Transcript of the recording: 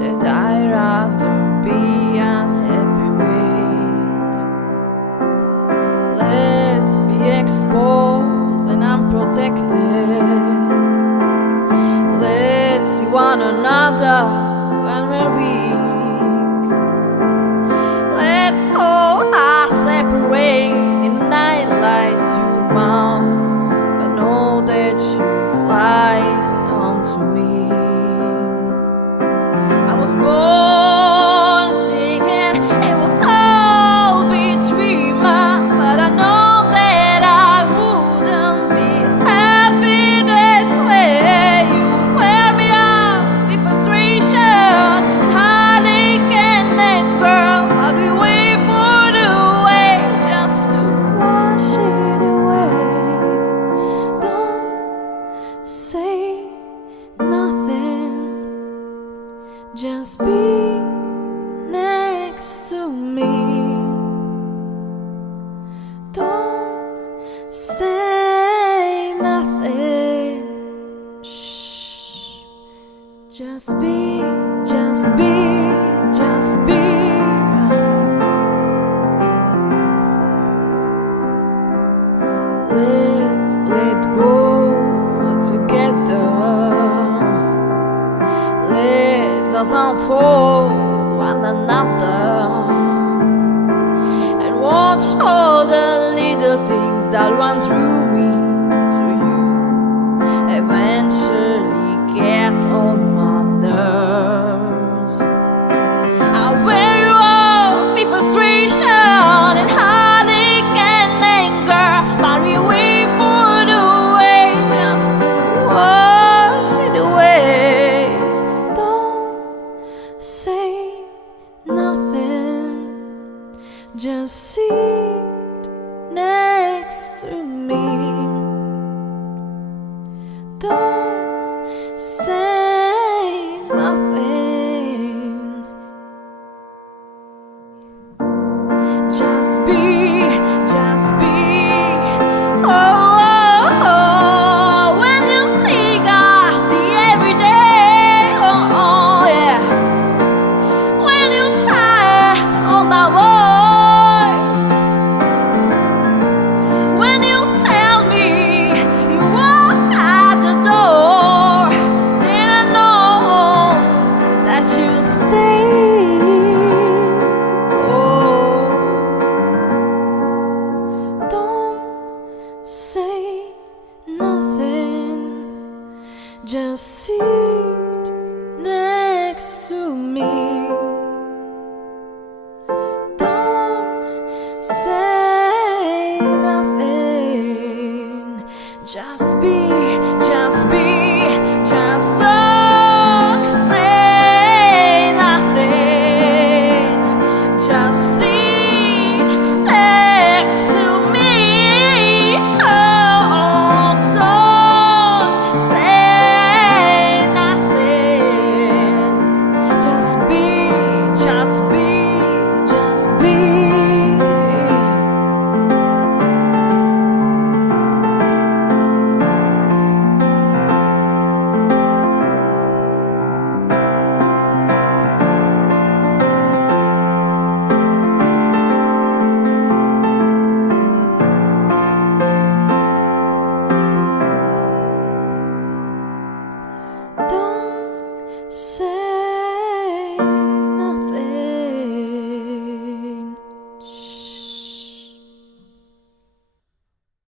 that I'd rather be unhappy with. Let's be exposed and unprotected. Let's see one another when we're weak. Let's go our separate in the nightlight 2 months, but know that you fly onto me. I was born thinking it would all be dreaming, but I know that I wouldn't be happy that way. You wear me out with frustration and heartache and anger, but we wait for the way just to wash it away. Don't say nothing, just be next to me. Don't say nothing. Shh. Just be, just be, just be. Let's let go together. Let's us unfold one another and watch all the little things that run through me to you eventually get on my nerves. I wear you out with frustration and heartache and anger, but we wait for the way just to wash it away. Don't say nothing, just sit next to me. Don't say nothing, just be, just be. Oh, oh, oh. When you sing of the everyday, oh, oh, yeah. When you tire on my voice, when you tell me you walk out the door, then I know that you'll stay. Oh, don't say nothing, just sit next to me.